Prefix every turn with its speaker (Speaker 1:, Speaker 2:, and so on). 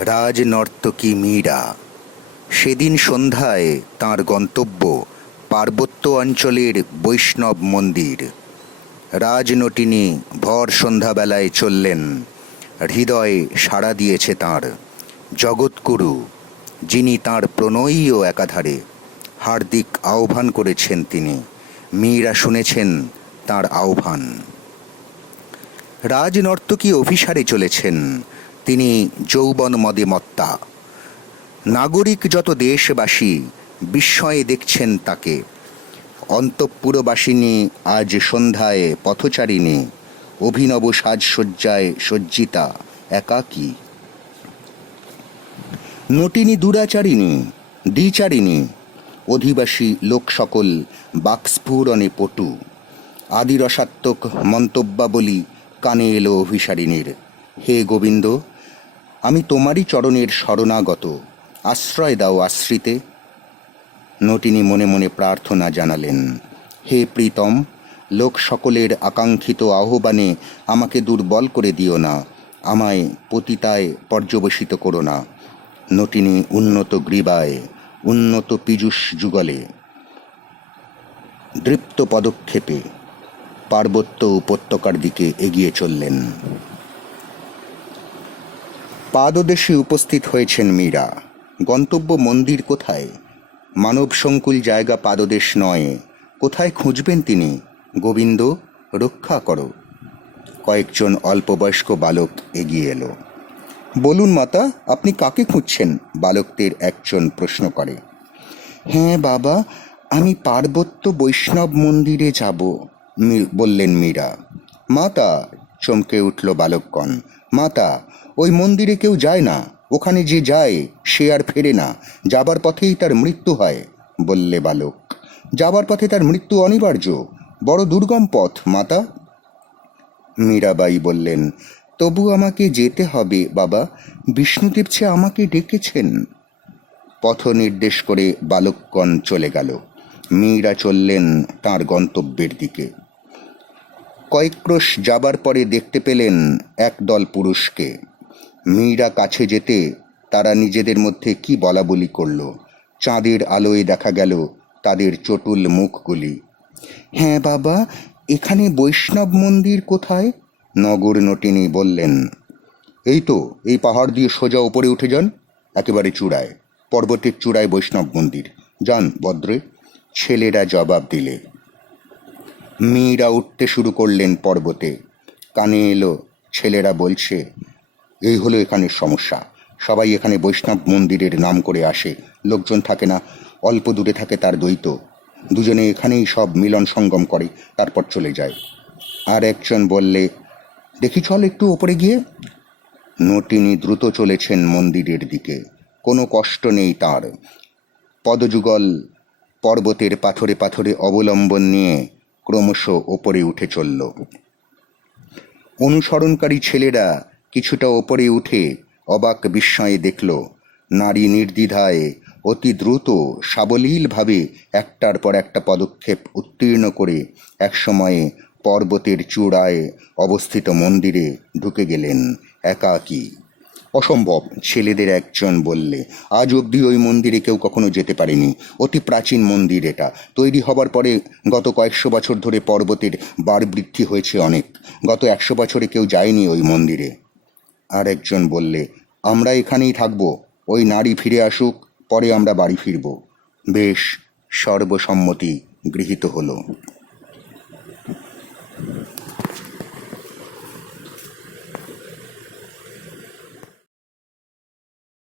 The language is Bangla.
Speaker 1: রাজনর্তকী মীরা। সেদিন সন্ধ্যায় তাঁর গন্তব্য পার্বত্য অঞ্চলের বৈষ্ণব মন্দির। রাজনটিনী ভর সন্ধ্যাবেলায় চললেন, হৃদয়ে সাড়া দিয়েছে তাঁর জগৎগুরু, যিনি তাঁর প্রণয়ীও একাধারে। হার্দিক আহ্বান করেছেন তিনি, মীরা শুনেছেন তাঁর আহ্বান। রাজনর্তকী অভিসারে চলেছেন তিনি যৌবন মদে মত্তা। নাগরিক যত দেশবাসী, বিস্ময়ে দেখছেন তাকে। অন্তঃপুরবাসিনী আজ সন্ধ্যায় পথচারিণী, অভিনব সাজসজ্জায় সজ্জিতা একাকী। নটিনী দুরাচারিণী, দ্বিচারিণী, অধিবাসী লোক সকল বাক্স্ফুরণে পটু। আদিরসাত্মক মন্তব্যাবলী কানে এলো অভিসারিণীর। হে গোবিন্দ আমি তোমারই চরণের শরণাগত। আশ্রয় দাও আশ্রিতে। নটিনী মনে মনে প্রার্থনা জানালেন, হে প্রীতম, লোক সকলের আকাঙ্ক্ষিত আহ্বানে আমাকে দুর্বল করে দিও না, আমায় পতিতায় পর্যবসিত করো না। নটিনী উন্নত গ্রীবায়, উন্নত পীযুষ যুগলে, দৃপ্ত পদক্ষেপে পার্বত্য উপত্যকার দিকে এগিয়ে চললেন। পাদদেশে উপস্থিত হয়েছেন মীরা। গন্তব্য মন্দির কোথায়? মানব সংকুল জায়গা পাদদেশ নয়। কোথায় খুঁজবেন তিনি? গোবিন্দ, রক্ষা করো। কয়েকজন অল্পবয়স্ক বালক এগিয়ে এলো। বলুন মাতা, আপনি কাকে খুঁজছেন? বালকদের একজন প্রশ্ন করে। হ্যাঁ বাবা, আমি পার্বত্য বৈষ্ণব মন্দিরে যাব বললেন মীরা। মাতা, চমকে উঠল বালকগণ। মাতা ওই মন্দিরে কেউ যায় না। ওখানে যে যায়, সে আর ফেরে না। যাবার পথেই তার মৃত্যু হয়, বললে বালক। যাবার পথে তার মৃত্যু অনিবার্য। বড় দুর্গম পথ, মাতা। মীরাবাই বললেন, তবু আমাকে যেতে হবে, বাবা। বিষ্ণুদেব যে আমাকে ডেকেছেন। পথ নির্দেশ করে বালকগণ চলে গেল। মীরা চললেন তার গন্তব্যের দিকে। কয়েক ক্রোশ যাবার পরে দেখতে পেলেন একদল পুরুষকে। মীরা কাছে যেতে তারা নিজেদের মধ্যে কি বলা বলি করল? চাঁদের আলোয় দেখা গেল তাদের চটুল মুখগুলি। হ্যাঁ বাবা, এখানে বৈষ্ণব মন্দির কোথায়? নগর নটিনী বললেন। এই তো, এই পাহাড় দিয়ে সোজা ওপরে উঠে যান, একেবারে চূড়ায়, পর্বতের চূড়ায় বৈষ্ণব মন্দির। যান ভদ্রে। ছেলেরা জবাব দিলে। মেয়েরা উঠতে শুরু করলেন পর্বতে। কানে এলো, ছেলেরা বলছে এই হলো এখানের সমস্যা। সবাই এখানে বৈষ্ণব মন্দিরের নাম করে আসে। লোকজন থাকে না, অল্প দূরে থাকে তার দ্বৈত। দুজনে এখানেই সব মিলন সঙ্গম করে, তারপর চলে যায়। আর একজন বললে, দেখি চল একটু ওপরে গিয়ে। নটিনী দ্রুত চলেছেন মন্দিরের দিকে। কোনো কষ্ট নেই তার। পদযুগল পর্বতের পাথরে পাথরে অবলম্বন নিয়ে ক্রমশ ওপরে উঠে চলল। অনুসরণকারী ছেলেরা কিছুটা ওপরে উঠে অবাক বিস্ময়ে দেখল, নারী নির্দ্বিধায় অতি দ্রুত, সাবলীলভাবে একটার পর একটা পদক্ষেপ উত্তীর্ণ করে একসময়ে পর্বতের চূড়ায় অবস্থিত মন্দিরে ঢুকে গেলেন একাকী। অসম্ভব, ছেলেদের একজন বললে। আজ অবধি ওই মন্দিরে কেউ কখনো যেতে পারেনি। অতি প্রাচীন মন্দির এটা। তৈরি হবার পরে গত কয়েকশো বছর ধরে পর্বতের বার বৃদ্ধি হয়েছে অনেক। গত একশো বছরে কেউ যায়নি ওই মন্দিরে। আর একজন বললে, আমরা এখানেই থাকব, ওই নারী ফিরে আসুক, পরে আমরা বাড়ি ফিরব। বেশ, সর্বসম্মতি গৃহীত হলো।